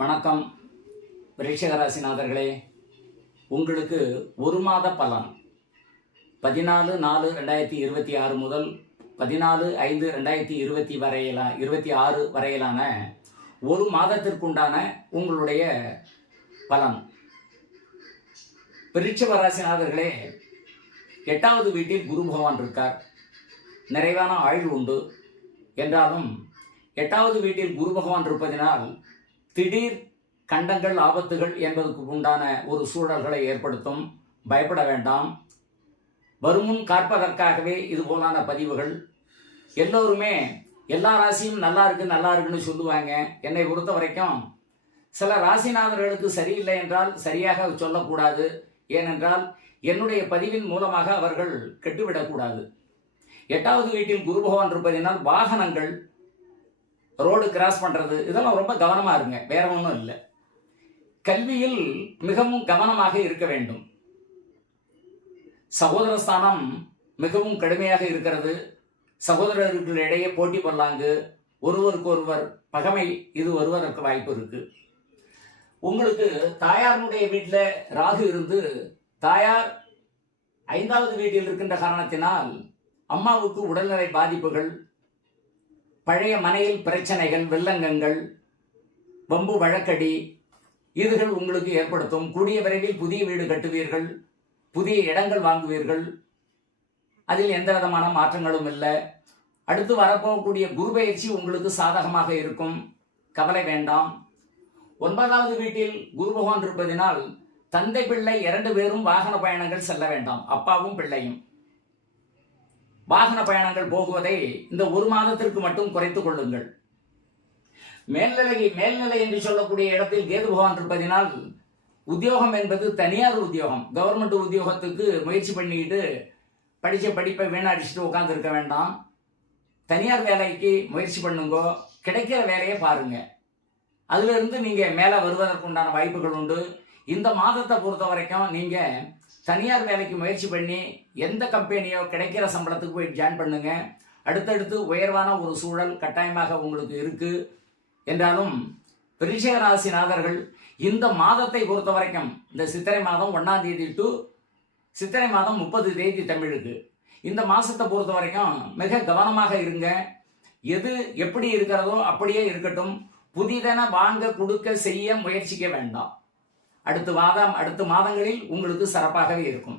வணக்கம் விருச்சிக ராசிநாதர்களே, உங்களுக்கு ஒரு மாத பலன் 14/4/2026 முதல் 14/5/2026 வரையிலான ஒரு மாதத்திற்குண்டான உங்களுடைய பலன். விருச்சிக ராசிநாதர்களே, 8வது வீட்டில் குரு பகவான் இருக்கார். நிறைவான ஆயுள் உண்டு என்றாலும் 8வது வீட்டில் குரு பகவான் இருப்பதினால் திடீர் கண்டங்கள், ஆபத்துகள் என்பதற்கு உண்டான ஒரு சூழல்களை ஏற்படுத்தும். பயப்பட வேண்டாம். வருமுன் காப்பதற்காகவே இது போலான பதிவுகள். எல்லோருமே எல்லா ராசியும் நல்லா இருக்குன்னு சொல்லுவாங்க. என்னை பொறுத்த வரைக்கும் சில ராசிநாதர்களுக்கு சரியில்லை என்றால் சரியாக சொல்லக்கூடாது. ஏனென்றால் என்னுடைய பதிவின் மூலமாக அவர்கள் கெட்டுவிடக்கூடாது. 8வது வீட்டில் குரு பகவான் இருப்பதினால் வாகனங்கள், ரோடு கிராஸ் பண்ணுறது, இதெல்லாம் ரொம்ப கவனமாக இருங்க. வேற ஒன்றும் இல்லை. கல்வியில் மிகவும் கவனமாக இருக்க வேண்டும். சகோதரஸ்தானம் மிகவும் கடுமையாக இருக்கிறது. சகோதரர்களிடையே போட்டி பல்லாங்கு, ஒருவருக்கு ஒருவர் பகமை, இது வருவதற்கு வாய்ப்பு இருக்கு. உங்களுக்கு தாயாருடைய வீட்டில் ராகு இருந்து தாயார் 5வது வீட்டில் இருக்கின்ற காரணத்தினால் அம்மாவுக்கு உடல்நிலை பாதிப்புகள், பழைய மனையில் பிரச்சனைகள், வில்லங்கங்கள், வம்பு வழக்கடி, இதுகள் உங்களுக்கு ஏற்படுத்தும். கூடிய விரைவில் புதிய வீடு கட்டுவீர்கள், புதிய இடங்கள் வாங்குவீர்கள். அதில் எந்த விதமான மாற்றங்களும் இல்லை. அடுத்து வரப்போகக்கூடிய குரு பயிற்சி உங்களுக்கு சாதகமாக இருக்கும். கவலை வேண்டாம். 9வது வீட்டில் குரு பகவான் இருப்பதினால் தந்தை பிள்ளை 2 பேரும் வாகன பயணங்கள் செல்ல வேண்டாம். அப்பாவும் பிள்ளையும் வாகன பயணங்கள் போகுவதை இந்த ஒரு மாதத்திற்கு மட்டும் குறைத்துக் கொள்ளுங்கள். மேல்நிலை என்று சொல்லக்கூடிய இடத்தில் கேது பகவான் இருப்பதினால் உத்தியோகம் என்பது தனியார் உத்தியோகம். கவர்மெண்ட் உத்தியோகத்துக்கு முயற்சி பண்ணிக்கிட்டு படித்த படிப்பை வீணடிச்சுட்டு உட்கார்ந்து இருக்க வேண்டாம். தனியார் வேலைக்கு முயற்சி பண்ணுங்கோ. கிடைக்கிற வேலையை பாருங்க. அதுல இருந்து நீங்க மேலே வருவதற்குண்டான வாய்ப்புகள் உண்டு. இந்த மாதத்தை பொறுத்த வரைக்கும் நீங்க தனியார் வேலைக்கு முயற்சி பண்ணி எந்த கம்பெனியோ கிடைக்கிற சம்பளத்துக்கு போய் ஜாயின் பண்ணுங்க. அடுத்தடுத்து உயர்வான ஒரு சூழல் கட்டாயமாக உங்களுக்கு இருக்கு. என்றாலும் விருச்சிக ராசிநாதர்கள் இந்த மாதத்தை பொறுத்த வரைக்கும், இந்த சித்திரை மாதம் 1ஆம் தேதி டு சித்திரை மாதம் 30 தேதி தமிழுக்கு, இந்த மாசத்தை பொறுத்த வரைக்கும் மிக கவனமாக இருங்க. எது எப்படி இருக்கிறதோ அப்படியே இருக்கட்டும். புதிதென வாங்க, கொடுக்க, செய்ய முயற்சிக்க வேண்டாம். அடுத்த மாதங்களில் உங்களுக்கு சிறப்பாகவே இருக்கும்.